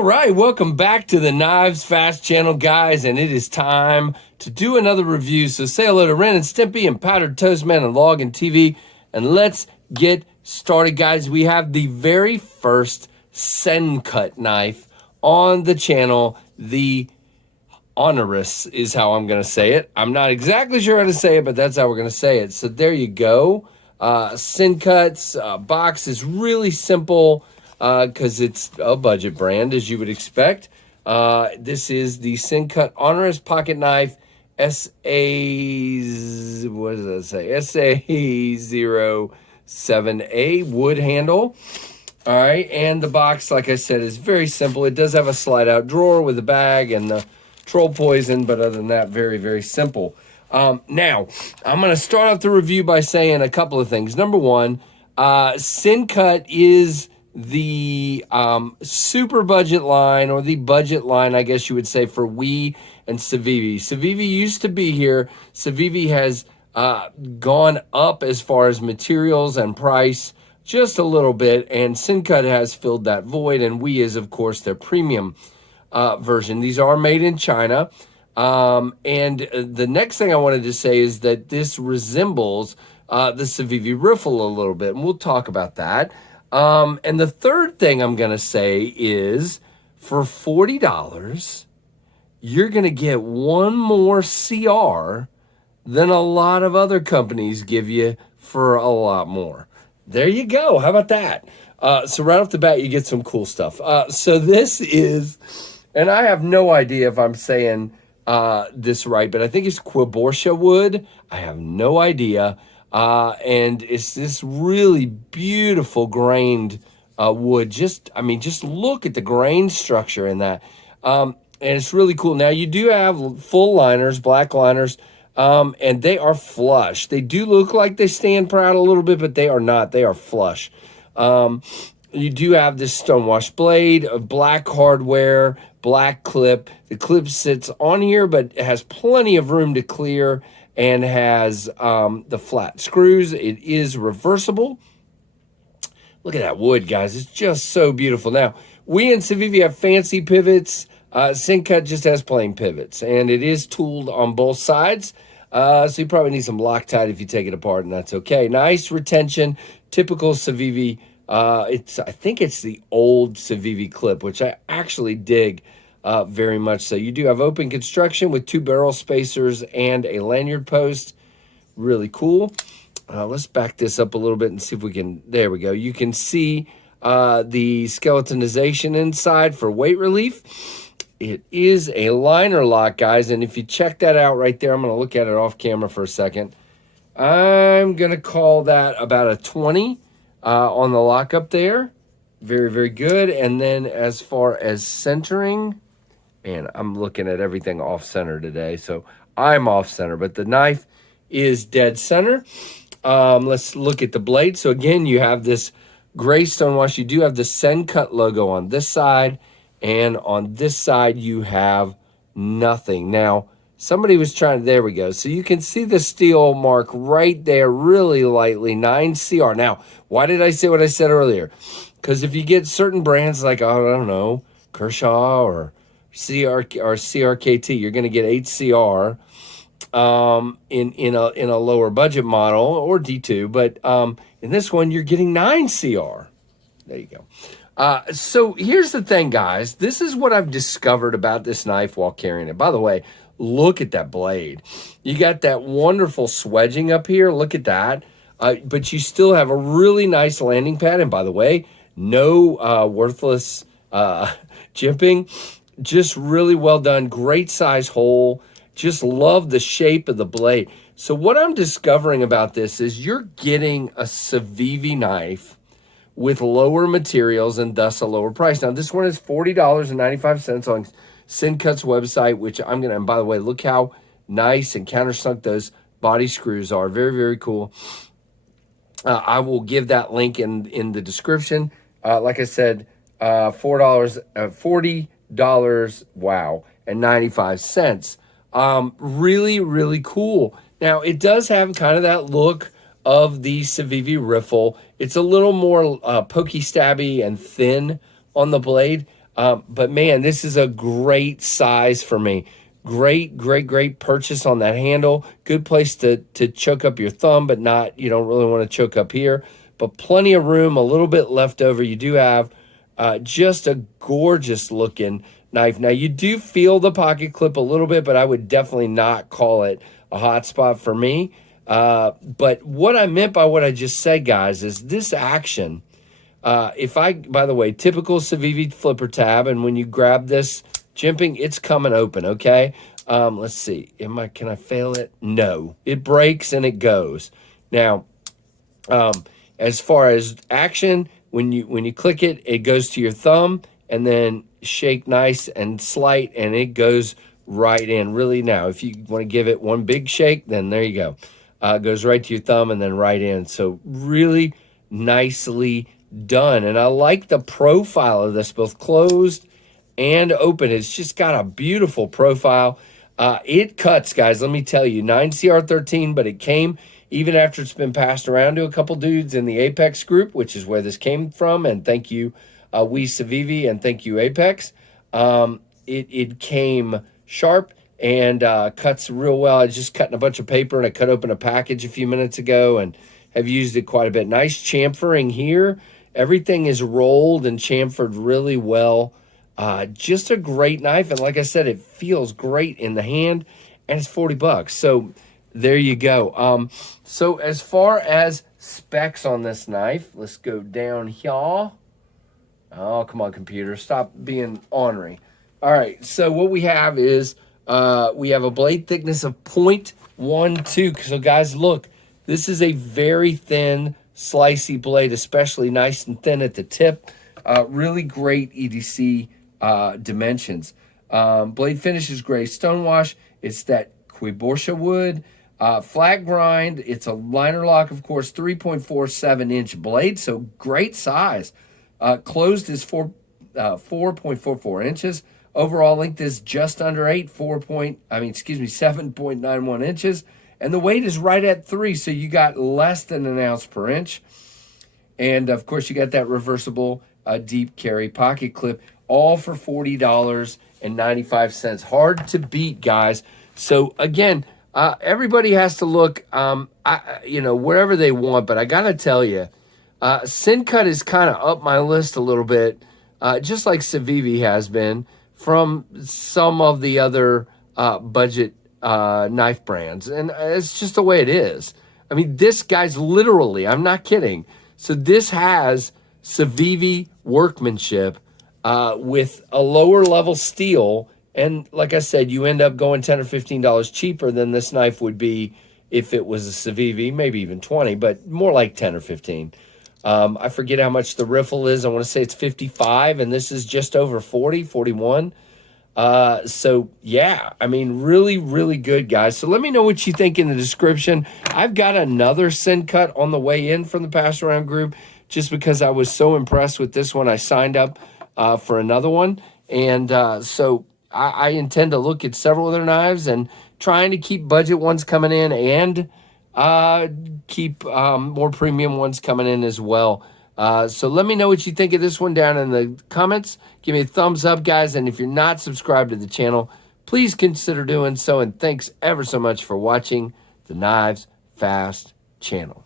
All right, welcome back to the KnivesFAST channel, guys, and it is time to do another review. So say hello to Ren and Stimpy and Powdered Toast Man and Log and TV, and let's get started, guys. We have the very first Sencut knife on the channel. The Honoris is how I'm going to say it. I'm not exactly sure how to say it, but that's how we're going to say it. So there you go. Sencut's box is really simple, because it's a budget brand, as you would expect. This is the Sencut Honoris pocket knife SA07A wood handle. All right, and the box, like I said, is very simple. It does have a slide-out drawer with a bag and the troll poison, but other than that, very, very simple. Now, I'm going to start off the review by saying a couple of things. Number one, Sencut is the super budget line, or the budget line, I guess you would say, for WE and Civivi. Civivi used to be here. Civivi has gone up as far as materials and price just a little bit, and Sencut has filled that void, and WE is, of course, their premium version. These are made in China. And the next thing I wanted to say is that this resembles the Civivi riffle a little bit, and we'll talk about that. And the third thing I'm going to say is, for $40, you're going to get one more CR than a lot of other companies give you for a lot more. There you go. How about that? So right off the bat, you get some cool stuff. So this is, and I have no idea if I'm saying this right, but I think it's Queborscha Wood. I have no idea. And it's this really beautiful grained wood. Just look at the grain structure in that. And it's really cool. Now, you do have full liners, black liners, and they are flush. They do look like they stand proud a little bit, but they are not. They are flush. You do have this stonewashed blade, black hardware, black clip. The clip sits on here, but it has plenty of room to clear, and has the flat screws. It is reversible. Look at that wood, guys. It's just so beautiful. Now, we in Civivi have fancy pivots. Sencut just has plain pivots, and it is tooled on both sides. So you probably need some Loctite if you take it apart, and that's okay. Nice retention, typical Civivi. I think it's the old Civivi clip, which I actually dig very much so. You do have open construction with 2 barrel spacers and a lanyard post. Really cool. Let's back this up a little bit and see if we can, there we go. You can see the skeletonization inside for weight relief. It is a liner lock, guys, and if you check that out right there, I'm going to look at it off camera for a second. I'm going to call that about a 20 on the lock up there. Very, very good. And then as far as centering, and I'm looking at everything off center today, so I'm off center, but the knife is dead center. Let's look at the blade. So again, you have this gray stonewash. You do have the Sencut logo on this side, and on this side you have nothing. Now, somebody was trying, there we go. So you can see the steel mark right there, really lightly, 9CR. Now, why did I say what I said earlier? Because if you get certain brands like, I don't know, Kershaw or CRKT, you're going to get 8CR in a lower budget model, or D2, but in this one you're getting 9CR. There you go. So here's the thing, guys. This is what I've discovered about this knife while carrying it. By the way, look at that blade. You got that wonderful swedging up here. Look at that. But you still have a really nice landing pad. And by the way, no worthless jimping. Just really well done. Great size hole. Just love the shape of the blade. So what I'm discovering about this is you're getting a Civivi knife with lower materials and thus a lower price. Now, this one is $40.95 on Sencut's website, which I'm going to, and by the way, look how nice and countersunk those body screws are. Very, very cool. I will give that link in the description. Like I said, $40, wow, and 95 cents. Really, really cool. Now, it does have kind of that look of the Civivi riffle. It's a little more pokey, stabby, and thin on the blade. But man, this is a great size for me. Great, great, great purchase on that handle. Good place to choke up your thumb, but not, you don't really want to choke up here. But plenty of room, a little bit left over. You do have just a gorgeous looking knife. Now, you do feel the pocket clip a little bit, but I would definitely not call it a hot spot for me. But what I meant by what I just said, guys, is this action. By the way, typical Civivi flipper tab, and when you grab this jimping, it's coming open, okay? Let's see. Can I fail it? No. It breaks and it goes. Now, as far as action, when you click it, it goes to your thumb, and then shake nice and slight, and it goes right in. Really, now, if you want to give it one big shake, then there you go. It goes right to your thumb and then right in. So really nicely done. And I like the profile of this, both closed and open. It's just got a beautiful profile. It cuts, guys, let me tell you, 9CR13, but it came even after it's been passed around to a couple dudes in the Apex group, which is where this came from. And thank you, We Civivi, and thank you, Apex. It came sharp and cuts real well. I was just cutting a bunch of paper, and I cut open a package a few minutes ago and have used it quite a bit. Nice chamfering here. Everything is rolled and chamfered really well. Just a great knife, and like I said, it feels great in the hand, and it's $40. So there you go. So as far as specs on this knife, let's go down here. Oh, come on, computer. Stop being ornery. All right, so what we have is we have a blade thickness of 0.12. So, guys, look, this is a very thin, slicey blade, especially nice and thin at the tip. Really great EDC dimensions. Blade finish is gray stonewash. It's that Queborscha wood. Flat grind. It's a liner lock, of course, 3.47-inch blade, so great size. Closed is 4.44 inches. Overall length is just under 7.91 inches. And the weight is right at 3, so you got less than an ounce per inch. And, of course, you got that reversible deep carry pocket clip, all for $40.95. Hard to beat, guys. So, again, everybody has to look, wherever they want, but I got to tell you, Sencut is kind of up my list a little bit, just like Civivi has been, from some of the other budget knife brands. And it's just the way it is. I mean, this guy's literally, I'm not kidding. So this has Civivi workmanship with a lower level steel. And like I said, you end up going $10 or $15 cheaper than this knife would be if it was a Civivi, maybe even 20, but more like 10 or 15. I forget how much the riffle is. I want to say it's 55, and this is just over 40, 41. So, yeah, I mean, really, really good, guys. So let me know what you think in the description. I've got another Sencut on the way in from the Pass Around group just because I was so impressed with this one. I signed up for another one, and so I intend to look at several other knives and trying to keep budget ones coming in and keep more premium ones coming in as well. So let me know what you think of this one down in the comments. Give me a thumbs up, guys. And if you're not subscribed to the channel, please consider doing so. And thanks ever so much for watching the Knives Fast channel.